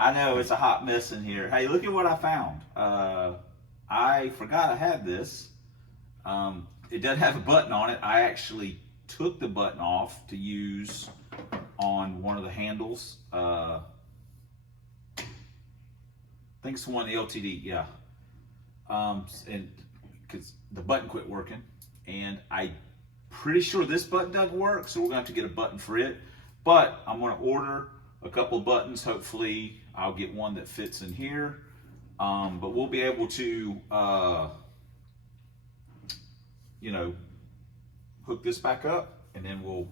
I know it's a hot mess in here. Hey, look at what I found. I forgot I had this. It doesn't have a button on it. I actually took the button off to use on one of the handles. I think it's one of the LTD, yeah. And because the button quit working, and I'm pretty sure this button doesn't work, so we're gonna have to get a button for it. But I'm gonna order a couple of buttons. Hopefully I'll get one that fits in here. But we'll be able to, you know, hook this back up, and then we'll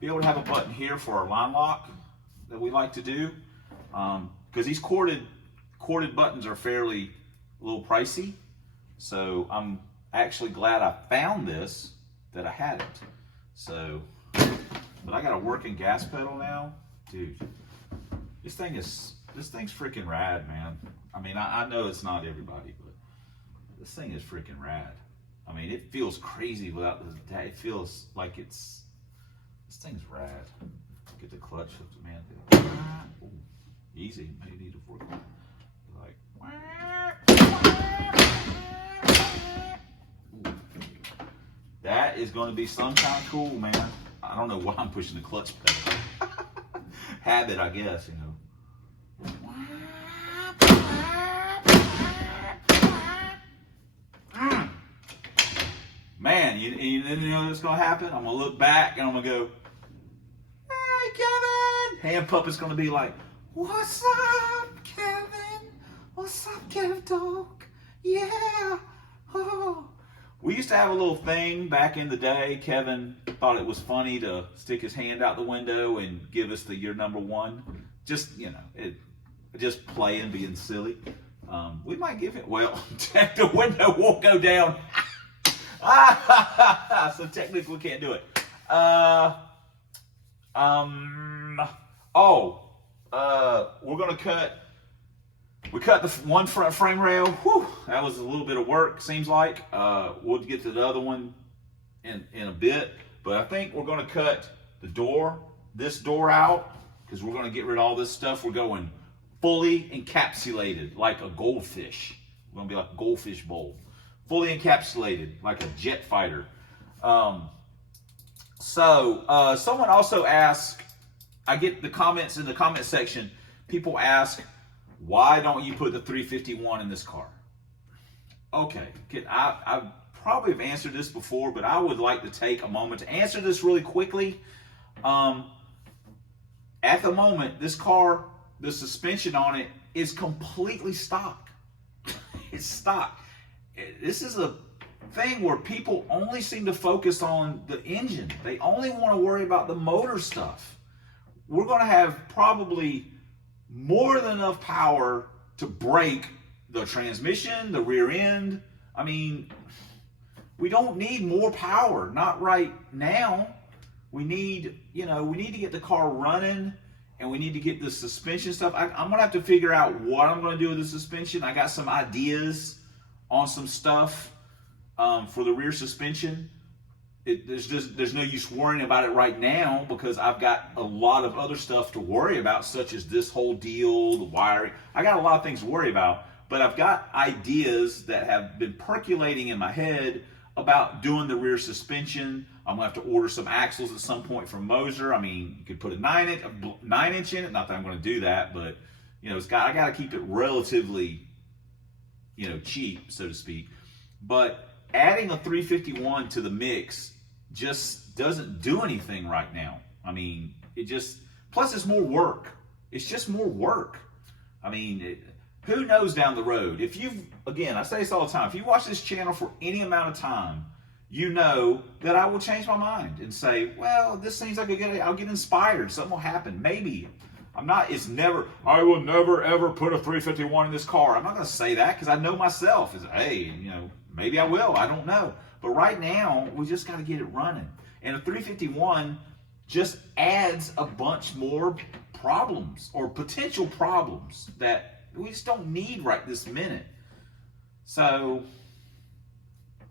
be able to have a button here for our line lock that we like to do. Because these corded buttons are fairly a little pricey. So I'm actually glad I found this, that I had it. So, but I got a working gas pedal now. Dude, this thing's freaking rad, man. I mean, I know it's not everybody, but this thing is freaking rad. I mean, it feels crazy without the, it feels like this thing's rad. Get the clutch hooked, man. Ooh, easy, maybe need to work on it. Like, ooh. That is going to be some kind of cool, man. I don't know why I'm pushing the clutch pedal. Habit, I guess, you know. Man, you know what's going to happen? I'm going to look back and I'm going to go, hey, Kevin. Hand puppet's going to be like, what's up, Kevin? What's up, Kev dog? Yeah. Oh. We used to have a little thing back in the day. Kevin thought it was funny to stick his hand out the window and give us the "you're number one." Just, you know, just playing, being silly. We might give it, well, the window won't go down. So technically we can't do it. We're gonna cut. We cut the one front frame rail. Whew, that was a little bit of work, seems like. We'll get to the other one in a bit, but I think we're gonna cut the door, this door out, because we're gonna get rid of all this stuff. We're going fully encapsulated like a goldfish. We're gonna be like a goldfish bowl. Fully encapsulated like a jet fighter. Someone also asked, I get the comments in the comment section, people ask, why don't you put the 351 in this car? Okay, I probably have answered this before, but I would like to take a moment to answer this really quickly. At the moment, this car, the suspension on it is completely stock. It's stock. This is a thing where people only seem to focus on the engine. They only want to worry about the motor stuff. We're going to have probably more than enough power to brake the transmission, the rear end. I mean, we don't need more power, not right now. We need, you know, we need to get the car running, and we need to get the suspension stuff. I'm going to have to figure out what I'm going to do with the suspension. I got some ideas on some stuff for the rear suspension. There's no use worrying about it right now because I've got a lot of other stuff to worry about, such as this whole deal, the wiring. I got a lot of things to worry about, but I've got ideas that have been percolating in my head about doing the rear suspension. I'm gonna have to order some axles at some point from Moser. I mean, you could put a 9-inch in it. Not that I'm going to do that, but you know, I got to keep it relatively, you know, cheap, so to speak. But adding a 351 to the mix just doesn't do anything right now. I mean, plus it's more work. It's just more work. I mean, who knows down the road? If again, I say this all the time, if you watch this channel for any amount of time, you know that I will change my mind and say, well, this seems like I'll get inspired. Something will happen. Maybe. I will never ever put a 351 in this car. I'm not going to say that because I know myself. Hey, you know, maybe I will. I don't know. But right now, we just got to get it running. And a 351 just adds a bunch more problems or potential problems that we just don't need right this minute. So,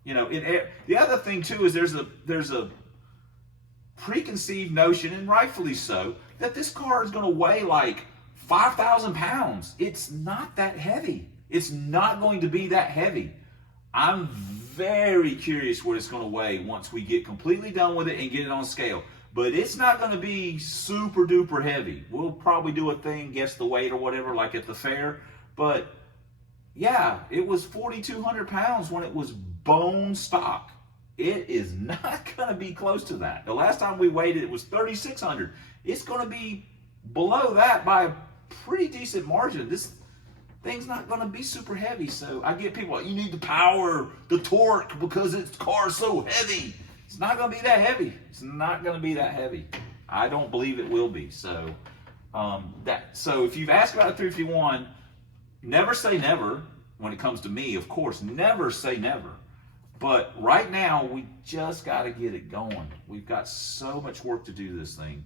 you know, the other thing too is there's a preconceived notion, and rightfully so, that this car is going to weigh like 5,000 pounds. It's not that heavy. It's not going to be that heavy. I'm very curious what it's going to weigh once we get completely done with it and get it on scale. But it's not going to be super duper heavy. We'll probably do a thing, guess the weight or whatever, like at the fair. But yeah, it was 4,200 pounds when it was bone stock. It is not going to be close to that. The last time we weighed it, it was 3,600. It's going to be below that by a pretty decent margin. This thing's not going to be super heavy. So I get people like, you need the power, the torque, because its car's so heavy. It's not going to be that heavy. It's not going to be that heavy. I don't believe it will be. So so if you've asked about a 351, never say never when it comes to me, of course. Never say never. But right now, we just got to get it going. We've got so much work to do this thing.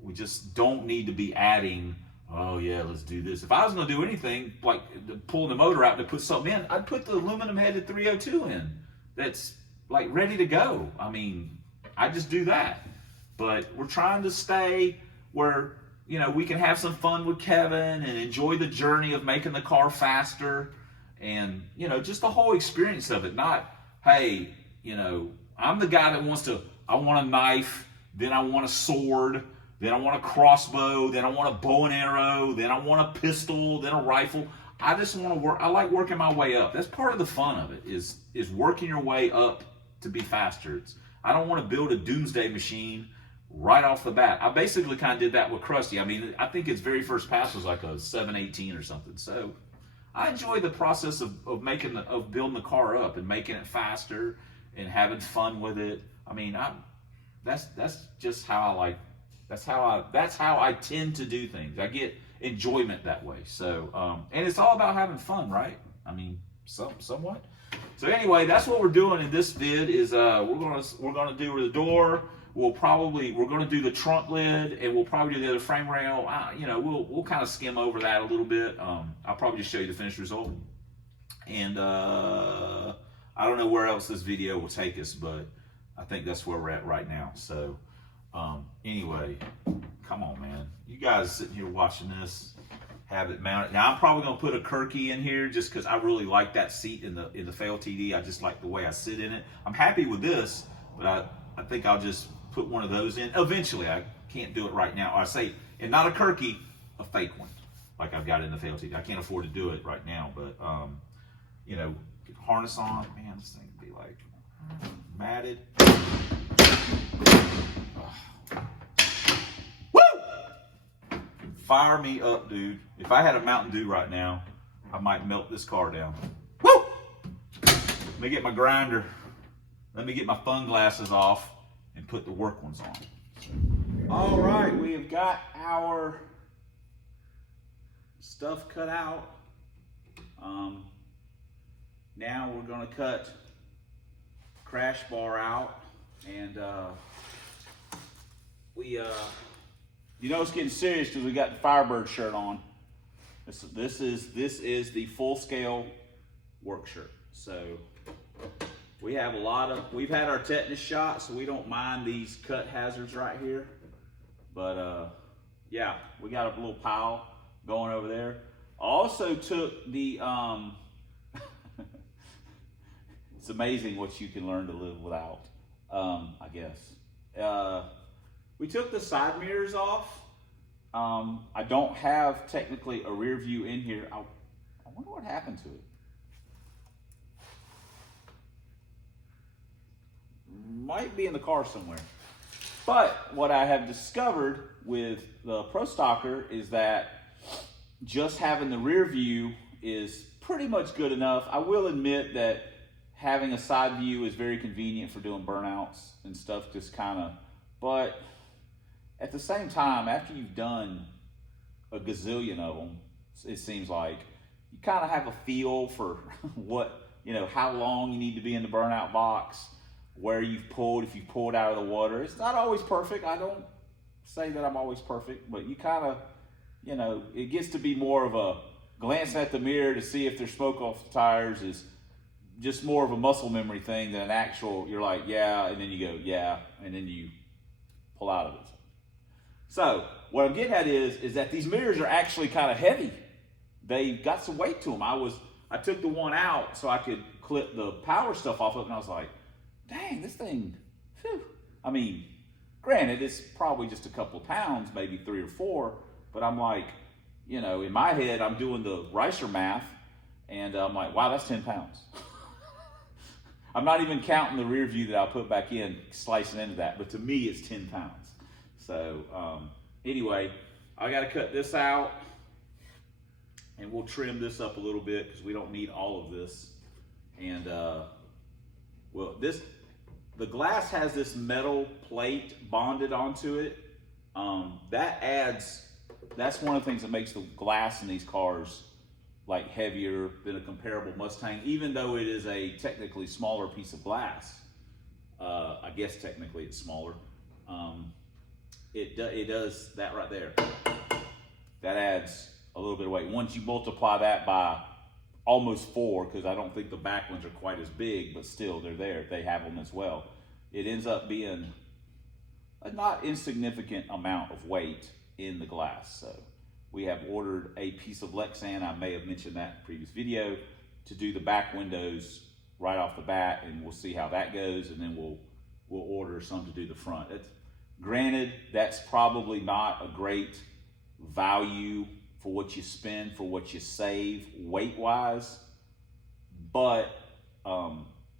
We just don't need to be adding, oh yeah, let's do this. If I was going to do anything, like pulling the motor out to put something in, I'd put the aluminum headed 302 in. That's like ready to go. I mean, I just do that. But we're trying to stay where, you know, we can have some fun with Kevin and enjoy the journey of making the car faster and, you know, just the whole experience of it. Not, hey, you know, I'm the guy that wants to, I want a knife, then I want a sword, then I want a crossbow, then I want a bow and arrow, then I want a pistol, then a rifle. I just want to work, I like working my way up. That's part of the fun of it, is working your way up to be faster. I don't want to build a doomsday machine right off the bat. I basically kind of did that with Krusty. I mean, I think its very first pass was like a 718 or something. So I enjoy the process of building the car up and making it faster and having fun with it. I mean, that's just how I like. That's how I tend to do things. I get enjoyment that way. So and it's all about having fun, right? I mean, somewhat. So anyway, that's what we're doing in this vid. Is we're gonna do the door. We're gonna do the trunk lid, and we'll probably do the other frame rail. You know, we'll kind of skim over that a little bit. I'll probably just show you the finished result. And I don't know where else this video will take us, but I think that's where we're at right now. So anyway, come on, man. You guys sitting here watching this, have it mounted. Now I'm probably gonna put a Kirky in here just because I really like that seat in the Fail TD. I just like the way I sit in it. I'm happy with this, but I think I'll just put one of those in eventually. I can't do it right now. I say, and not a Kirky, a fake one, like I've got in the Fail TD. I can't afford to do it right now, but you know, get harness on. Man, this thing would be like matted. Fire me up, dude. If I had a Mountain Dew right now, I might melt this car down. Woo! Let me get my grinder. Let me get my fun glasses off and put the work ones on. All right, we have got our stuff cut out. Now we're gonna cut crash bar out, and you know it's getting serious because we got the Firebird shirt on. This is the full scale work shirt. So we have we've had our tetanus shot, so we don't mind these cut hazards right here. But yeah, we got a little pile going over there. Also took the it's amazing what you can learn to live without, I guess. We took the side mirrors off. I don't have technically a rear view in here. I wonder what happened to it. Might be in the car somewhere. But what I have discovered with the Pro Stocker is that just having the rear view is pretty much good enough. I will admit that having a side view is very convenient for doing burnouts and stuff, just kind of, but at the same time, after you've done a gazillion of them, it seems like you kind of have a feel for what, you know, how long you need to be in the burnout box, where you've pulled, if you've pulled out of the water. It's not always perfect. I don't say that I'm always perfect, but you kind of, you know, it gets to be more of a glance at the mirror to see if there's smoke off the tires is just more of a muscle memory thing than an actual, you're like, yeah, and then you go, yeah, and then you pull out of it. So what I'm getting at is that these mirrors are actually kind of heavy. They've got some weight to them. I took the one out so I could clip the power stuff off of it, and I was like, dang, this thing, phew. I mean, granted, it's probably just a couple of pounds, maybe 3 or 4, but I'm like, you know, in my head, I'm doing the Ricer math, and I'm like, wow, that's 10 pounds. I'm not even counting the rear view that I'll put back in, slicing into that, but to me, it's 10 pounds. So anyway, I got to cut this out, and we'll trim this up a little bit because we don't need all of this. And well, the glass has this metal plate bonded onto it. That's one of the things that makes the glass in these cars like heavier than a comparable Mustang, even though it is a technically smaller piece of glass. I guess technically it's smaller. It does that right there. That adds a little bit of weight. Once you multiply that by almost 4, because I don't think the back ones are quite as big, but still they're there. They have them as well. It ends up being a not insignificant amount of weight in the glass. So we have ordered a piece of Lexan, I may have mentioned that in the previous video, to do the back windows right off the bat, and we'll see how that goes, and then we'll order some to do the front. Granted, that's probably not a great value for what you spend, for what you save weight-wise, but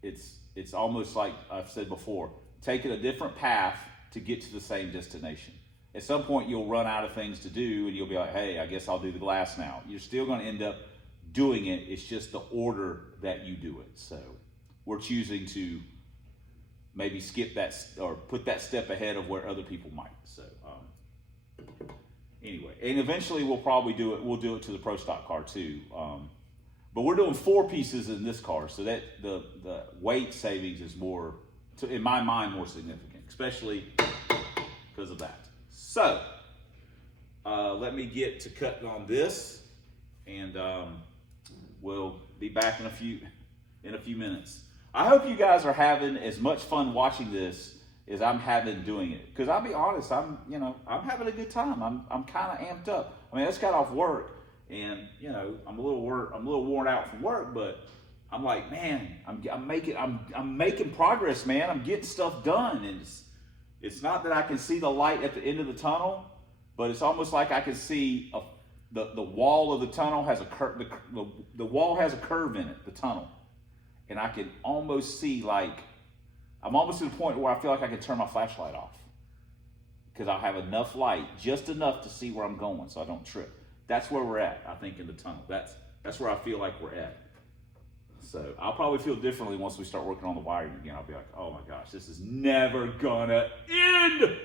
it's almost like I've said before, taking a different path to get to the same destination. At some point, you'll run out of things to do, and you'll be like, hey, I guess I'll do the glass now. You're still going to end up doing it. It's just the order that you do it. So we're choosing to maybe skip that or put that step ahead of where other people might. So anyway, and eventually we'll probably do it. We'll do it to the Pro Stock car too. But we're doing 4 pieces in this car, so that the weight savings is more, in my mind, more significant, especially because of that. So let me get to cutting on this, and we'll be back in a few minutes. I hope you guys are having as much fun watching this as I'm having doing it. Because I'll be honest, I'm having a good time. I'm kind of amped up. I mean, I just got off work, and I'm a little worn out from work, but I'm like, man, I'm making progress, man. I'm getting stuff done, and it's not that I can see the light at the end of the tunnel, but it's almost like I can see the wall of the tunnel has a curve. The wall has a curve in it, the tunnel. And I can almost see, like, I'm almost to the point where I feel like I can turn my flashlight off. Because I'll have enough light, just enough to see where I'm going so I don't trip. That's where we're at, I think, in the tunnel. That's where I feel like we're at. So I'll probably feel differently once we start working on the wiring again. I'll be like, oh my gosh, this is never gonna end.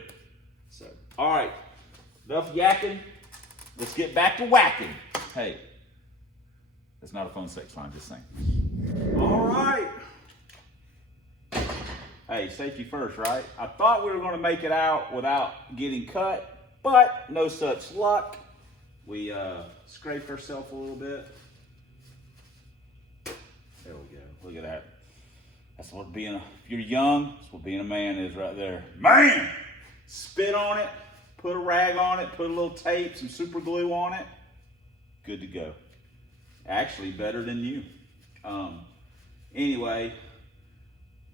So, all right, enough yakking. Let's get back to whacking. Hey, that's not a phone sex line, just saying. All right. Hey, safety first, right? I thought we were going to make it out without getting cut, but no such luck. We scraped ourselves a little bit. There we go. Look at that. That's what if you're young, that's what being a man is right there. Man! Spit on it, put a rag on it, put a little tape, some super glue on it. Good to go. Actually, better than you. Anyway,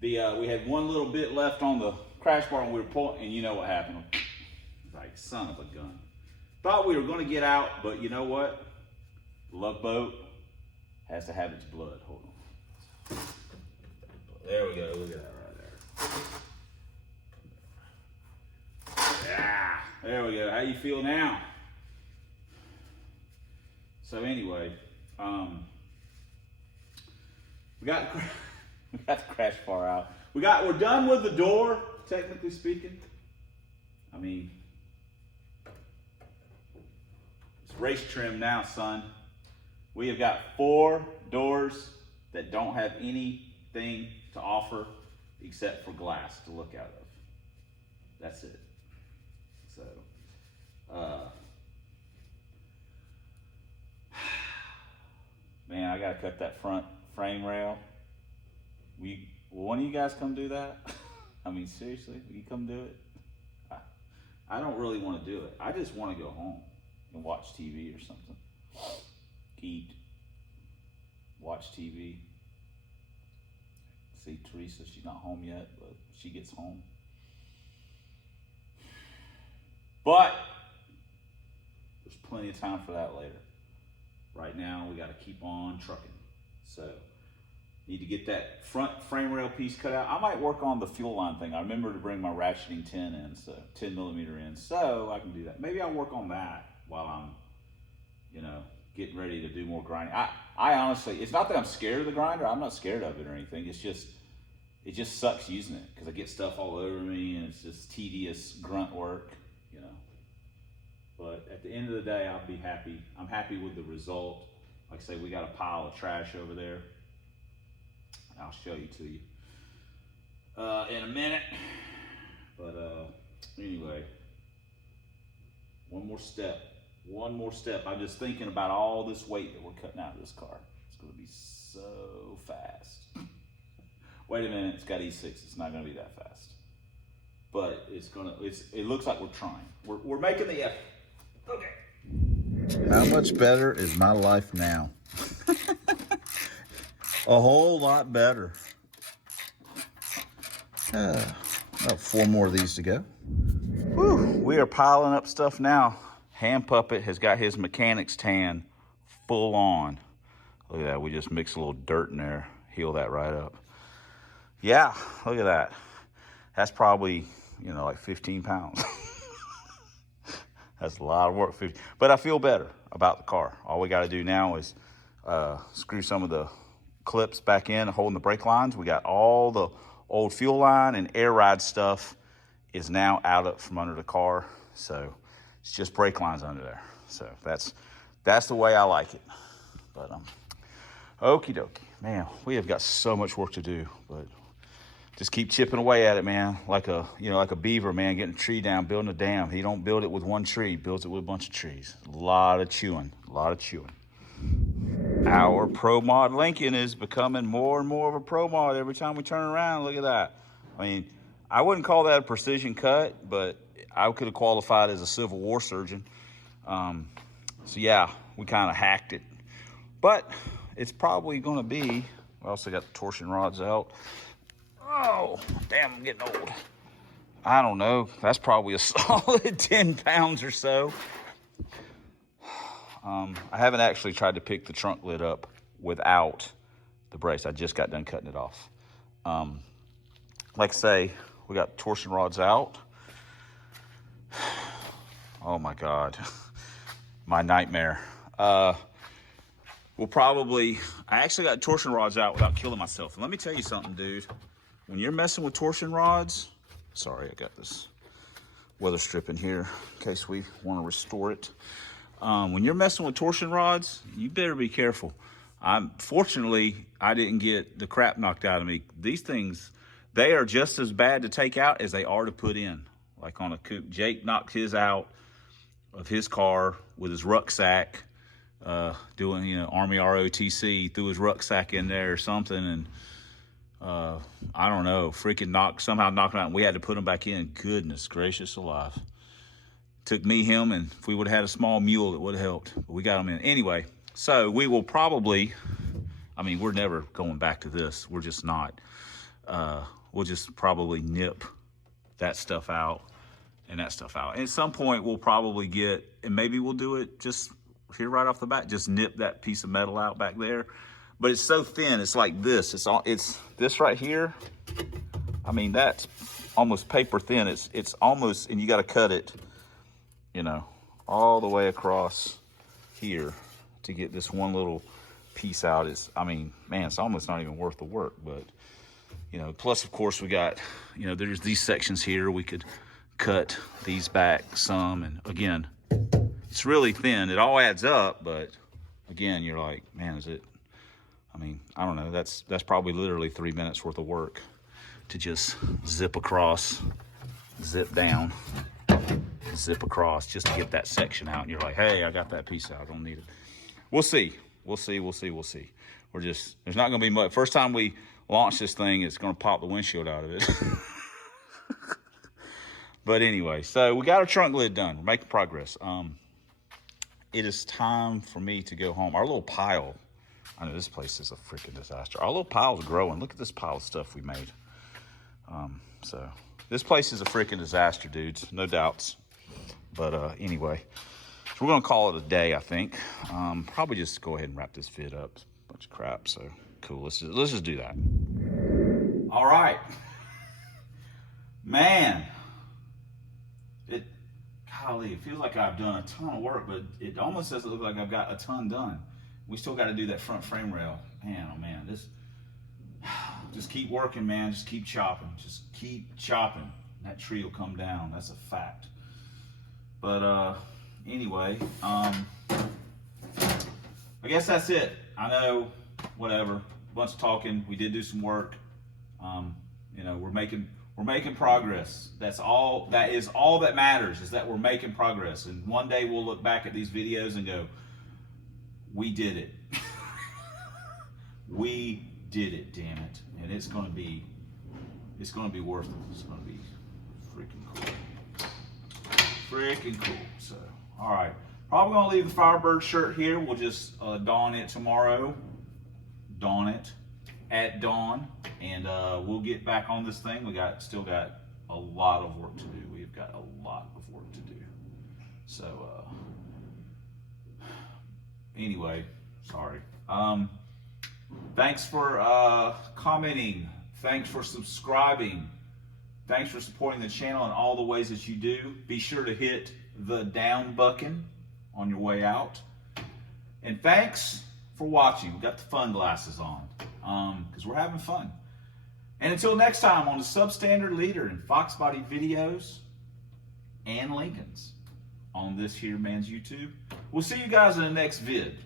we had one little bit left on the crash bar when we were pulling, and you know what happened. Like, son of a gun. Thought we were going to get out, but you know what? Love Boat has to have its blood. Hold on. There we go. Look at that right there. Yeah, there we go. How you feel now? So anyway, we got the crash bar out. We're done with the door, technically speaking. I mean, it's race trim now, son. We have got 4 doors that don't have anything to offer except for glass to look out of. That's it. So, man, I gotta cut that front frame rail. Will one of you guys come do that? I mean, seriously, will you come do it? I don't really want to do it. I just want to go home and watch TV or something. Eat, watch TV. See Teresa, she's not home yet, but she gets home. But there's plenty of time for that later. Right now, we got to keep on trucking. So, need to get that front frame rail piece cut out. I might work on the fuel line thing. I remember to bring my ratcheting 10 in, so 10 millimeter in, so I can do that. Maybe I'll work on that while I'm, getting ready to do more grinding. I honestly, it's not that I'm scared of the grinder. I'm not scared of it or anything. It's just, it just sucks using it because I get stuff all over me and it's just tedious grunt work, But at the end of the day, I'll be happy. I'm happy with the result. Like I say, we got a pile of trash over there. I'll show you to you in a minute. But anyway, one more step. I'm just thinking about all this weight that we're cutting out of this car. It's going to be so fast. Wait a minute, it's got E6. It's not going to be that fast. But it looks like we're trying. We're making the effort. Okay. How much better is my life now? A whole lot better. About 4 more of these to go. Whew, we are piling up stuff now. Hand Puppet has got his mechanics tan full on. Look at that, we just mixed a little dirt in there. Heal that right up. Yeah, look at that. That's probably, like 15 pounds. That's a lot of work. But I feel better about the car. All we got to do now is screw some of the clips back in, holding the brake lines. We got all the old fuel line and air ride stuff is now out from under the car. So it's just brake lines under there. So that's the way I like it. But okie dokie. Man, we have got so much work to do, but just keep chipping away at it, man. Like a beaver, man, getting a tree down, building a dam. He don't build it with one tree, he builds it with a bunch of trees. A lot of chewing. Our Pro Mod Lincoln is becoming more and more of a Pro Mod every time we turn around. Look at that. I mean, I wouldn't call that a precision cut, but I could have qualified as a Civil War surgeon. So yeah, we kind of hacked it. But it's probably going to be, we also got the torsion rods out. Oh, damn, I'm getting old. I don't know. That's probably a solid 10 pounds or so. I haven't actually tried to pick the trunk lid up without the brace. I just got done cutting it off. Like I say, we got torsion rods out. Oh my God, my nightmare. We'll probably, I actually got torsion rods out without killing myself. And let me tell you something, dude. When you're messing with torsion rods, sorry, I got this weather strip in here in case we want to restore it. When you're messing with torsion rods, you better be careful. Fortunately, I didn't get the crap knocked out of me. These things, they are just as bad to take out as they are to put in. Like on a coupe, Jake knocked his out of his car with his rucksack, doing, Army ROTC, threw his rucksack in there or something, and I don't know, somehow knocked him out, and we had to put him back in. Goodness gracious alive. Took me, him, and if we would have had a small mule, it would have helped. But we got him in. Anyway, so we will probably, we're never going back to this. We're just not. We'll just probably nip that stuff out and that stuff out. And at some point, we'll probably and maybe we'll do it just here right off the bat, just nip that piece of metal out back there. But it's so thin, it's like this. It's this right here. That's almost paper thin. It's almost, and you got to cut it, all the way across here to get this one little piece out. It's almost not even worth the work. But, plus, of course, we got, there's these sections here. We could cut these back some. And, again, it's really thin. It all adds up. But, again, you're like, man, is it? I don't know. That's probably literally 3 minutes worth of work to just zip across, zip down, zip across just to get that section out. And you're like, hey, I got that piece out. I don't need it. We'll see. There's not going to be much. First time we launch this thing, it's going to pop the windshield out of it. But anyway, so we got our trunk lid done. We're making progress. It is time for me to go home. Our little pile, I know this place is a freaking disaster. Our little pile's growing. Look at this pile of stuff we made. So this place is a freaking disaster, dudes. No doubts. But anyway, so we're gonna call it a day, I think. Probably just go ahead and wrap this vid up. It's a bunch of crap. So cool. Let's just do that. All right, man. Golly, it feels like I've done a ton of work, but it almost doesn't look like I've got a ton done. We still got to do that front frame rail. Man, oh man, this. Just keep working, man. Just keep chopping. Just keep chopping. That tree will come down. That's a fact. But anyway, I guess that's it. I know, whatever. Bunch of talking. We did do some work. You know, we're making progress. That's all. That is all that matters, is that we're making progress. And one day we'll look back at these videos and go, we did it. We did it, damn it. And it's gonna be worth it. It's gonna be freaking cool. Freaking cool. So, all right. Probably gonna leave the Firebird shirt here. We'll just don it tomorrow. Don it at dawn, and we'll get back on this thing. We still got a lot of work to do. We've got a lot of work to do. So anyway, sorry. Thanks for commenting. Thanks for subscribing. Thanks for supporting the channel in all the ways that you do. Be sure to hit the down button on your way out. And thanks for watching. We got the fun glasses on because we're having fun. And until next time on the Substandard Leader and Fox Body videos and Lincolns on this here man's YouTube. We'll see you guys in the next vid.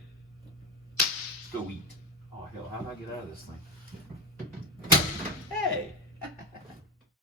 Let's go eat. Oh hell, how did I get out of this thing?